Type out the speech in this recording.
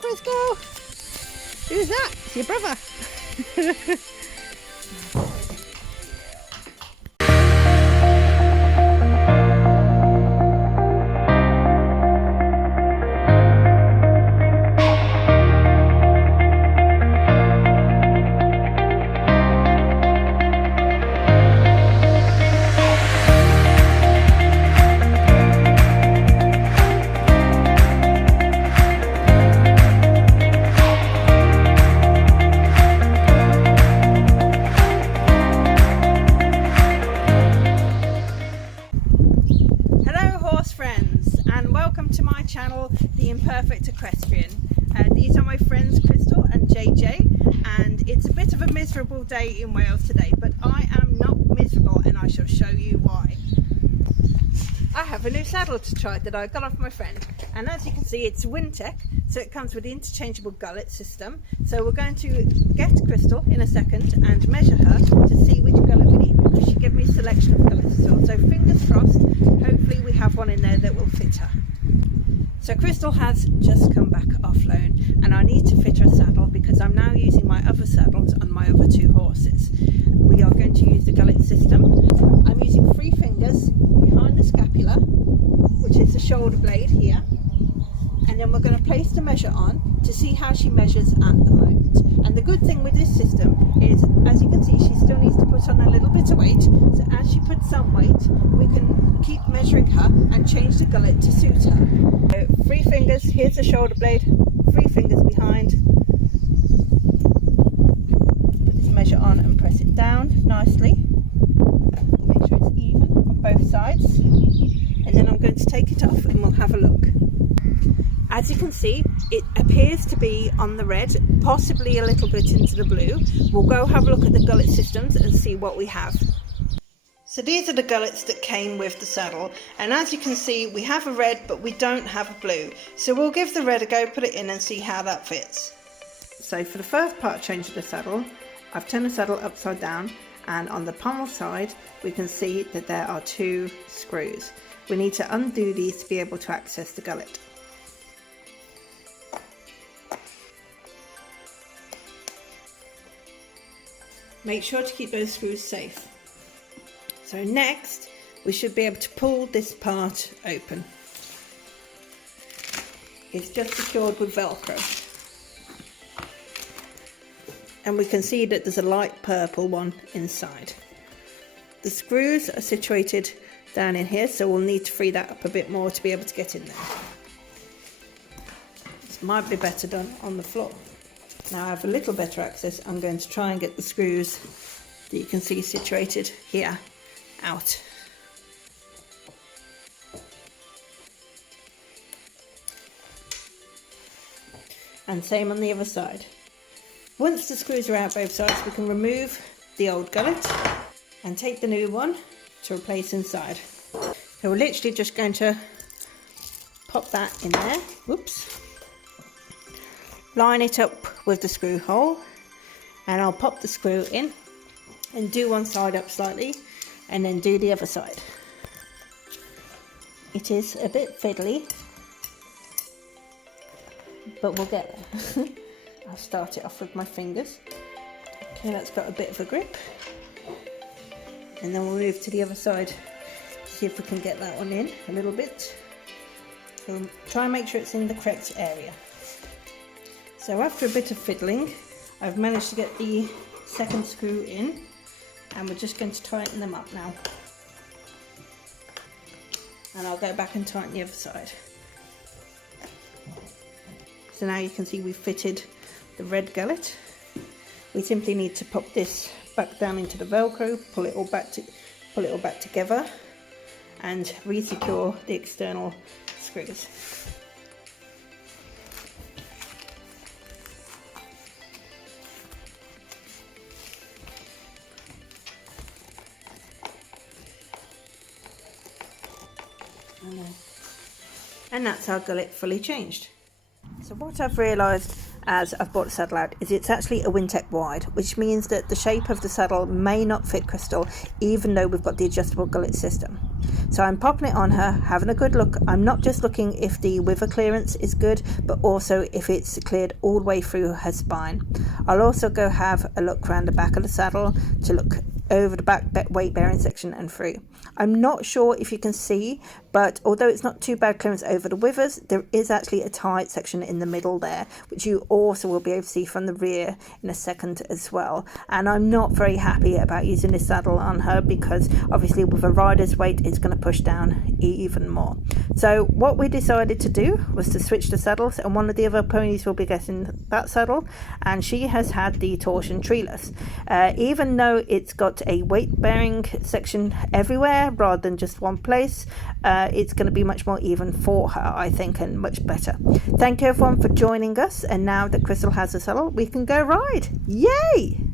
Crystal! Who's that? It's your brother. Channel, The Imperfect Equestrian. These are my friends Crystal and JJ, and it's a bit of a miserable day in Wales today, but I am not miserable and I shall show you why. I have a new saddle to try that I got off my friend, and as you can see it's Wintec, so it comes with the interchangeable gullet system. So we're going to get Crystal in a second and measure her to see which gullet we need, because she gave me a selection of gullets as well, so fingers crossed, hopefully we have one in there that will fit her. So Crystal has just come back off loan and I need to fit her a saddle because I'm now using my other saddles on my other two horses. We are going to use the gullet system. I'm using 3 fingers behind the scapula, which is the shoulder blade here, and then we're going to place the measure on to see how she measures at the moment. And the good thing with this system is, as you can see, she still needs to put on a little bit of weight, so as she puts on weight we can keep measuring her and change the gullet to suit her. So 3 fingers, here's the shoulder blade, 3 fingers behind, put this measure on and press it down nicely, make sure it's even on both sides, and then I'm going to take it off and we'll have a look. As you can see, it appears to be on the red, possibly a little bit into the blue. We'll go have a look at the gullet systems and see what we have. So these are the gullets that came with the saddle, and as you can see we have a red but we don't have a blue. So we'll give the red a go, put it in and see how that fits. So for the first part change of the saddle, I've turned the saddle upside down, and on the pommel side we can see that there are 2 screws. We need to undo these to be able to access the gullet. Make sure to keep those screws safe. So next we should be able to pull this part open. It's just secured with Velcro. And we can see that there's a light purple one inside. The screws are situated down in here, so we'll need to free that up a bit more to be able to get in there. This might be better done on the floor. Now I have a little better access. I'm going to try and get the screws that you can see situated here out. And same on the other side. Once the screws are out both sides, we can remove the old gullet and take the new one to replace inside. So we're literally just going to pop that in there. Whoops. Line it up with the screw hole, and I'll pop the screw in and do one side up slightly and then do the other side. It is a bit fiddly, but we'll get there. I'll start it off with my fingers. Okay, that's got a bit of a grip, and then we'll move to the other side, see if we can get that one in a little bit. So try and make sure it's in the correct area. So after a bit of fiddling, I've managed to get the second screw in, and we're just going to tighten them up now. And I'll go back and tighten the other side. So now you can see we've fitted the red gullet. We simply need to pop this back down into the Velcro, pull it all back together, and re-secure the external screws. And that's our gullet fully changed. So what I've realised as I've bought the saddle out is it's actually a Wintec wide, which means that the shape of the saddle may not fit Crystal, even though we've got the adjustable gullet system. So I'm popping it on her, having a good look. I'm not just looking if the wither clearance is good, but also if it's cleared all the way through her spine. I'll also go have a look around the back of the saddle to look over the back weight bearing section and through. I'm not sure if you can see, but although it's not too bad clearance over the withers, there is actually a tight section in the middle there, which you also will be able to see from the rear in a second as well. And I'm not very happy about using this saddle on her, because obviously with a rider's weight it's going to push down even more. So what we decided to do was to switch the saddles, and one of the other ponies will be getting that saddle, and she has had the torsion treeless. Even though it's got a weight bearing section everywhere rather than just one place, it's going to be much more even for her, I think, and much better. Thank you everyone for joining us, and now that Crystal has a saddle, we can go ride. Yay!